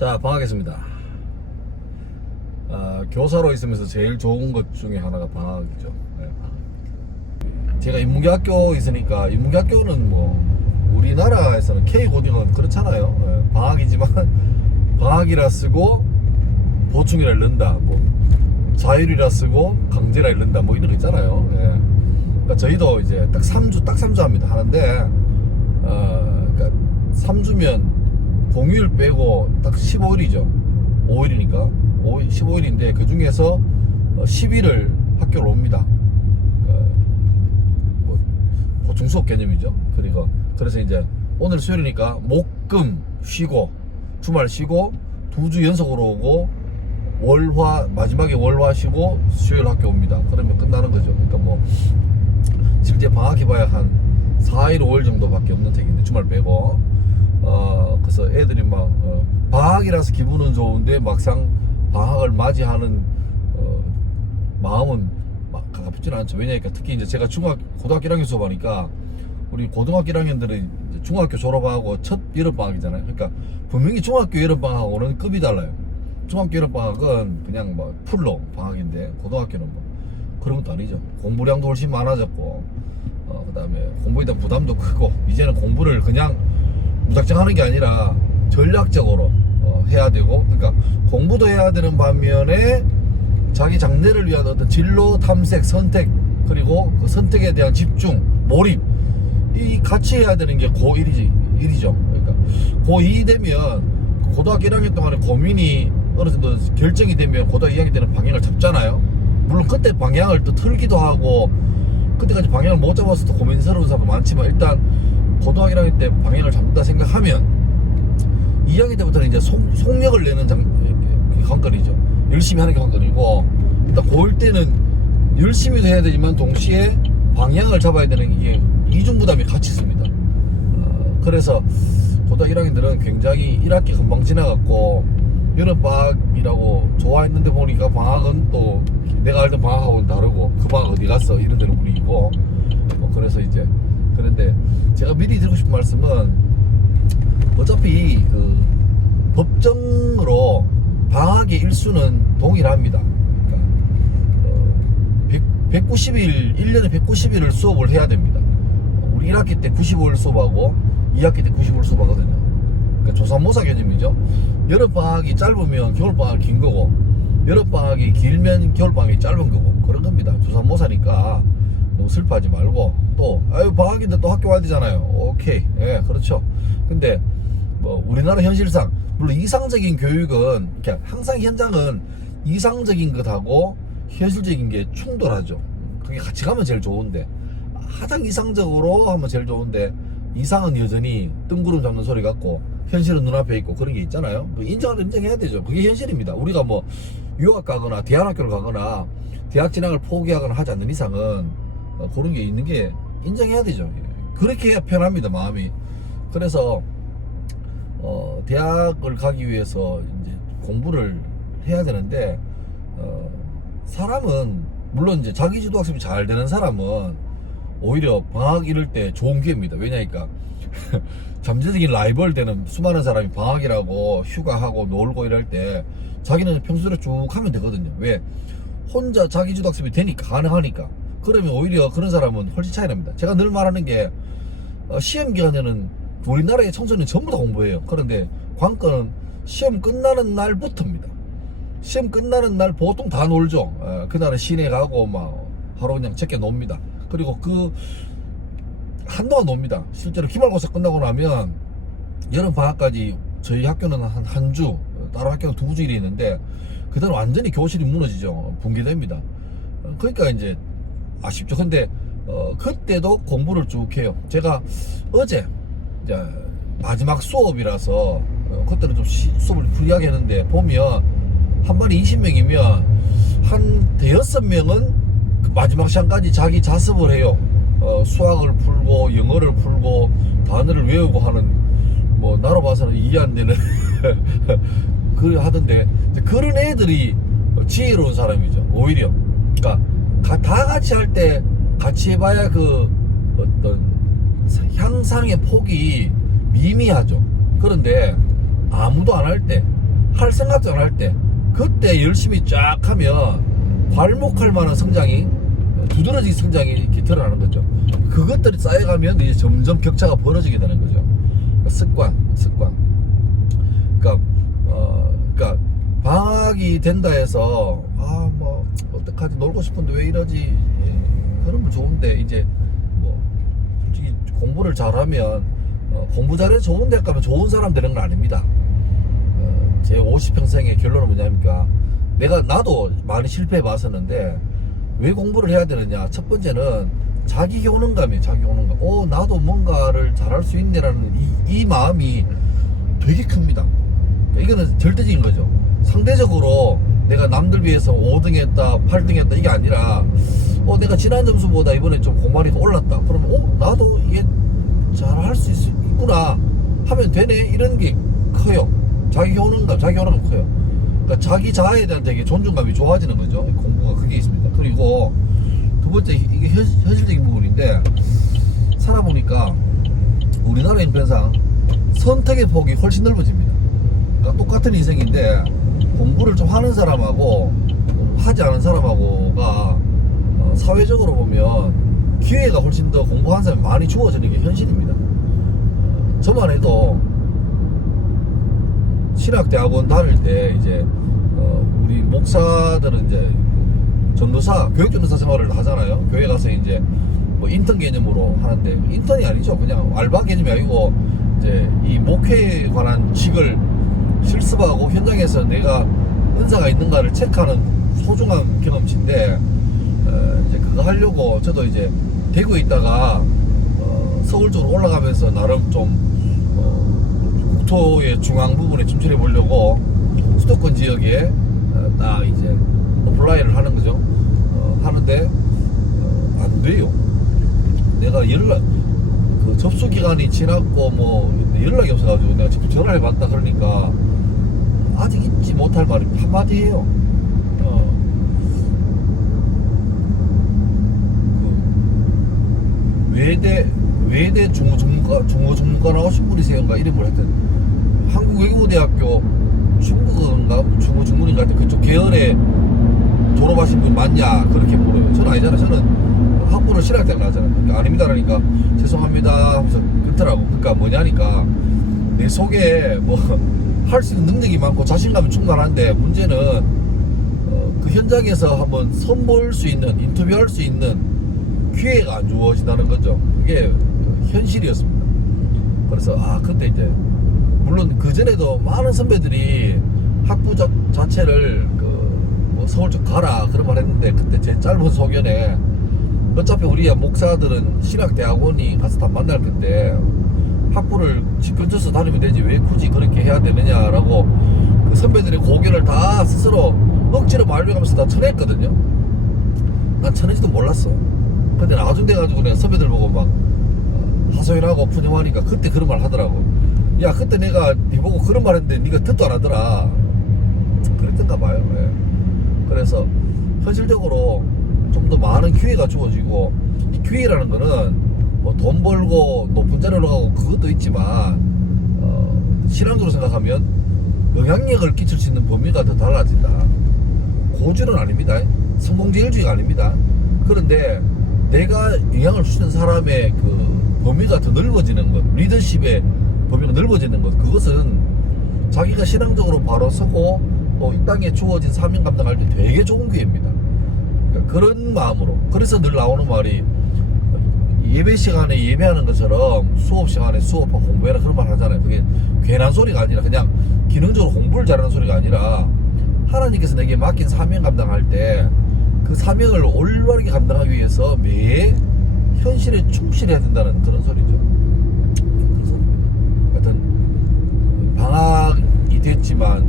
자, 방학했습니다. 교사로 있으면서 제일 좋은 것 중에 하나가 방학이죠. 네, 방학. 제가 인문계학교 있으니까, 인문계학교는 뭐 우리나라에서는 K고딩은 그렇잖아요. 네, 방학이지만 방학이라 쓰고 보충이라 읽는다, 뭐 자율이라 쓰고 강제라 읽는다, 뭐 이런 거 있잖아요. 네. 그러니까 저희도 이제 딱 3주 합니다. 하는데 그러니까 3주면 공휴일 빼고 딱 15일이죠. 5일이니까 15일인데 그 중에서 10일을 학교를 옵니다. 뭐 보충 수업 개념이죠. 그래서 이제 오늘 수요일이니까 목금 쉬고 주말 쉬고 2주 연속으로 오고 월화 마지막에 월화 쉬고 수요일 학교 옵니다. 그러면 끝나는 거죠. 그러니까 뭐 실제 방학해봐야 한 4일 5일 정도밖에 없는 택인데 주말 빼고 그래서 애들이 막 방학이라서 기분은 좋은데 막상 방학을 맞이하는 마음은 막 가깝지는 않죠. 왜냐니까 특히 이제 제가 고등학교 1학년 수업하니까 우리 고등학교 1학년들은 중학교 졸업하고 첫 여름방학이잖아요. 그러니까 분명히 중학교 여름방학하고는 급이 달라요. 중학교 여름방학은 그냥 뭐 풀로 방학인데 고등학교는 뭐 그런 것도 아니죠. 공부량도 훨씬 많아졌고 그 다음에 공부에 대한 부담도 크고 이제는 공부를 그냥 무작정 하는 게 아니라 전략적으로 해야 되고, 그러니까 공부도 해야 되는 반면에 자기 장래를 위한 어떤 진로 탐색, 선택, 그리고 그 선택에 대한 집중, 몰입, 이 같이 해야 되는 게 고1이죠. 그러니까 고2 되면 고등학교 1학년 동안에 고민이 어느 정도 결정이 되면 고등학교 2학년 때는 방향을 잡잖아요. 물론 그때 방향을 또 틀기도 하고 그때까지 방향을 못 잡아서 또 고민스러운 사람도 많지만, 일단 고등학교 1학년 때 방향을 잡는다 생각하면 2학년 때부터는 이제 속력을 내는 관건이죠. 열심히 하는 게 관건이고, 일단 고1 때는 열심히도 해야 되지만 동시에 방향을 잡아야 되는 게 이중부담이 같이 있습니다. 그래서 고등학교 1학년들은 굉장히 1학기 금방 지나갔고 여름방학이라고 좋아했는데 보니까 방학은 또 내가 알던 방학하고는 다르고 그 방학 어디 갔어 이런 데는 분위기고, 그래서 이제 그런데 제가 미리 드리고 싶은 말씀은, 어차피 그 법정으로 방학의 일수는 동일합니다. 그러니까 190일, 1년에 190일을 수업을 해야 됩니다. 우리 1학기 때 95일 수업하고 2학기 때 95일 수업하거든요. 그러니까 조삼모사 개념이죠. 여름방학이 짧으면 겨울방학이 긴 거고, 여름방학이 길면 겨울방학이 짧은 거고, 그런 겁니다. 조삼모사니까 너무 슬퍼하지 말고, 또 방학인데 또 학교 와야 되잖아요. 오케이, 예, 그렇죠. 근데 뭐 우리나라 현실상 물론 이상적인 교육은 이렇게 항상 현장은 이상적인 것하고 현실적인 게 충돌하죠. 그게 같이 가면 제일 좋은데, 가장 이상적으로 하면 제일 좋은데 이상은 여전히 뜬구름 잡는 소리 같고 현실은 눈앞에 있고 그런 게 있잖아요. 인정해야 되죠. 그게 현실입니다. 우리가 뭐 유학 가거나 대안학교를 가거나 대학 진학을 포기하거나 하지 않는 이상은 그런 게 있는 게 인정해야 되죠. 그렇게 해야 편합니다, 마음이. 그래서 대학을 가기 위해서 이제 공부를 해야 되는데, 사람은 물론 이제 자기주도 학습이 잘 되는 사람은 오히려 방학 이럴 때 좋은 기회입니다. 왜냐니까 잠재적인 라이벌 되는 수많은 사람이 방학이라고 휴가하고 놀고 이럴 때 자기는 평소대로 쭉 하면 되거든요. 왜? 혼자 자기주도 학습이 되니까, 가능하니까. 그러면 오히려 그런 사람은 훨씬 차이 납니다. 제가 늘 말하는 게, 시험 기간에는 우리나라의 청소년 전부 다 공부해요. 그런데 관건은 시험 끝나는 날부터입니다. 시험 끝나는 날 보통 다 놀죠. 그날은 시내 가고 막 하루 그냥 제껴 놉니다. 그리고 그 한동안 놉니다. 실제로 기말고사 끝나고 나면 여름 방학까지 저희 학교는 한 주, 다른 학교는 2주일이 있는데 그때는 완전히 교실이 무너지죠. 붕괴됩니다. 그러니까 이제 아쉽죠. 근데 그때도 공부를 쭉 해요. 제가 어제 이제 마지막 수업이라서 그때는 좀 수업을 프리하게 했는데, 보면 한 반에 20명이면 한 대여섯 명은 그 마지막 시간까지 자기 자습을 해요. 수학을 풀고 영어를 풀고 단어를 외우고 하는, 뭐 나로 봐서는 이해 안 되는 그래 하던데, 그런 애들이 지혜로운 사람이죠, 오히려. 그러니까 다 같이 할 때 같이 해봐야 그 어떤 향상의 폭이 미미하죠. 그런데 아무도 안 할 때, 할 생각을 할 때 그때 열심히 쫙 하면 괄목할 만한 성장이 두드러진 성장이 이렇게 드러나는 거죠. 그것들이 쌓여가면 이제 점점 격차가 벌어지게 되는 거죠. 습관. 그러니까 방학이 된다 해서 뭐 어떡하지 놀고 싶은데 왜 이러지 그러면 좋은데 이제 뭐 솔직히 공부를 잘하면 공부 잘해서 좋은 데 가면 좋은 사람 되는 건 아닙니다. 제 50평생의 결론은 뭐냐니까 나도 많이 실패해 봤었는데 왜 공부를 해야 되느냐. 첫 번째는 자기 효능감이에요. 자기 효능감. 나도 뭔가를 잘할 수 있네라는 이 마음이 되게 큽니다. 이거는 절대적인 거죠. 상대적으로 내가 남들 비해서 5등 했다 8등 했다 이게 아니라 내가 지난 점수보다 이번에 좀 공부하니까 올랐다 그러면 나도 이게 잘할 수 있구나 하면 되네 이런 게 커요. 자기 효능감 커요. 그러니까 자기 자아에 대한 되게 존중감이 좋아지는 거죠. 공부가 그게 있습니다. 그리고 두 번째 이게 현실적인 부분인데 살아보니까 우리나라 인편상 선택의 폭이 훨씬 넓어집니다. 그러니까 똑같은 인생인데 공부를 좀 하는 사람하고 하지 않은 사람하고가 사회적으로 보면 기회가 훨씬 더 공부하는 사람이 많이 주어지는 게 현실입니다. 저만 해도 신학대학원 다닐 때 이제 우리 목사들은 이제 전도사 교육전도사 생활을 하잖아요. 교회 가서 이제 뭐 인턴 개념으로 하는데 인턴이 아니죠. 그냥 알바 개념이 아니고 이제 이 목회에 관한 직을 실습하고 현장에서 내가 은사가 있는가를 체크하는 소중한 경험치인데 이제 그거 하려고 저도 이제 대구에 있다가 서울 쪽으로 올라가면서 나름 좀 국토의 중앙 부분에 춤춰해 보려고 수도권 지역에 딱 이제 어플라이를 하는 거죠. 하는데 안 돼요. 내가 그 접수 기간이 지났고 뭐 연락이 없어가지고 내가 직접 전화를 해봤다 그러니까 아직 잊지 못할 말이 한마디예요. 외대 중어전문가 나오신 분이세요인가 이름을 하여튼 한국외국어대학교 중국어인가 중어중문인가 하여튼 그쪽 계열에 졸업하신 분 맞냐 그렇게 물어요. 저는 아니잖아요. 저는 학부를 신학대학 나왔잖아요. 그러니까 아닙니다 그러니까 죄송합니다 하면서 끊더라고. 그러니까 뭐냐니까 내 속에 뭐 할 수 있는 능력이 많고 자신감이 충만한데 문제는 그 현장에서 한번 선보일 수 있는 인터뷰할 수 있는 기회가 안 주어진다는 거죠. 그게 현실이었습니다. 그래서 그때 이제 물론 그 전에도 많은 선배들이 학부 자체를 뭐 서울 쪽 가라 그런 말 했는데 그때 제 짧은 소견에 어차피 우리 목사들은 신학대학원이 가서 다 만날 건데 학부를 집 근처에서 다니면 되지 왜 굳이 그렇게 해야 되느냐라고 그 선배들의 고견을 다 스스로 억지로 말려가면서 다 쳐냈거든요. 난 쳐낸지도 몰랐어. 근데 나중 돼가지고 내가 선배들 보고 막 하소연하고 푸념하니까 그때 그런 말 하더라고. 야 그때 내가 니보고 그런 말 했는데 니가 듣도 안 하더라. 그랬던가 봐요. 예. 그래서 현실적으로 좀 더 많은 기회가 주어지고 이 기회라는 거는 뭐 돈 벌고 높은 자리로 가고 그것도 있지만 신앙적으로 생각하면 영향력을 끼칠 수 있는 범위가 더 달라진다. 고주는 아닙니다. 성공제일주의가 아닙니다. 그런데 내가 영향을 줄 수 있는 사람의 그 범위가 더 넓어지는 것, 리더십의 범위가 넓어지는 것, 그것은 자기가 신앙적으로 바로 서고 또 이 땅에 주어진 사명 감당할 때 되게 좋은 기회입니다. 그러니까 그런 마음으로. 그래서 늘 나오는 말이 예배 시간에 예배하는 것처럼 수업 시간에 수업하고 공부해라 그런 말 하잖아요. 그게 괜한 소리가 아니라 그냥 기능적으로 공부를 잘하는 소리가 아니라 하나님께서 내게 맡긴 사명 감당할 때 그 사명을 올바르게 감당하기 위해서 매 현실에 충실해야 된다는 그런 소리죠. 그런 소리입니다. 하여튼 방학이 됐지만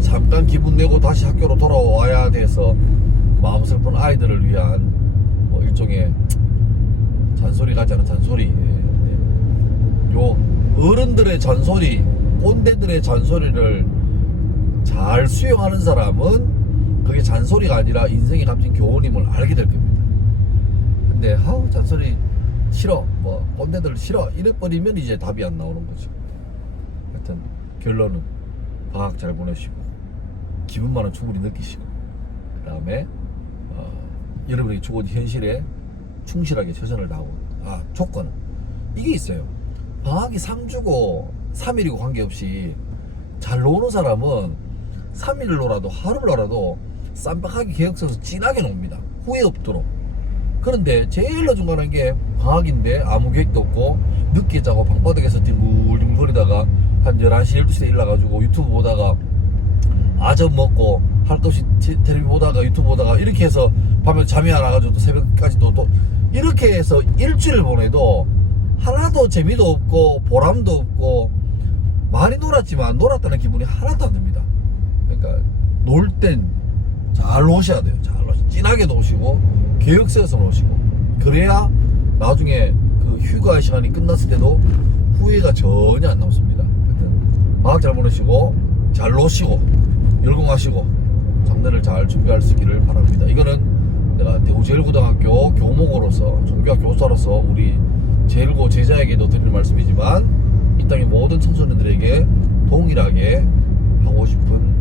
잠깐 기분 내고 다시 학교로 돌아와야 돼서 마음 슬픈 아이들을 위한 뭐 일종의 잔소리 같지 않은 잔소리. 요 어른들의 잔소리, 꼰대들의 잔소리를 잘 수용하는 사람은 그게 잔소리가 아니라 인생에 값진 교훈임을 알게 될 겁니다. 근데 잔소리 싫어, 뭐 꼰대들 싫어 이래버리면 이제 답이 안 나오는 거죠. 하여튼 결론은 방학 잘 보내시고 기분만은 충분히 느끼시고 그 다음에 여러분이 주어진 현실에 충실하게 최선을 다하고 조건은 이게 있어요. 방학이 3주고 3일이고 관계없이 잘 노는 사람은 3일을 놀아도 하루를 놀아도 쌈박하게 계획 써서 진하게 놉니다. 후회 없도록. 그런데 제일 어중간한 게 방학인데 아무 계획도 없고 늦게 자고 방바닥에서 뒹굴뒹굴거리다가 한 11시 12시에 일어나가지고 유튜브 보다가 아점 먹고 할 것 없이 텔레비 보다가 유튜브 보다가 이렇게 해서 밤에 잠이 안 와가지고 또 새벽까지 또 이렇게 해서 일주일을 보내도 하나도 재미도 없고 보람도 없고 많이 놀았지만 놀았다는 기분이 하나도 안 듭니다. 그러니까 놀 땐 잘 노셔야 돼요. 잘 노시고 진하게 노시고 계획 세워서 노시고 그래야 나중에 그 휴가 시간이 끝났을 때도 후회가 전혀 안 남습니다. 하여튼 방학 잘 보내시고 잘 노시고 열공하시고 장래를 잘 준비할 수 있기를 바랍니다. 이거는 내가 대구제일고등학교 교목으로서 종교학 교사로서 우리 제일고 제자에게도 드리는 말씀이지만 이 땅의 모든 청소년들에게 동일하게 하고 싶은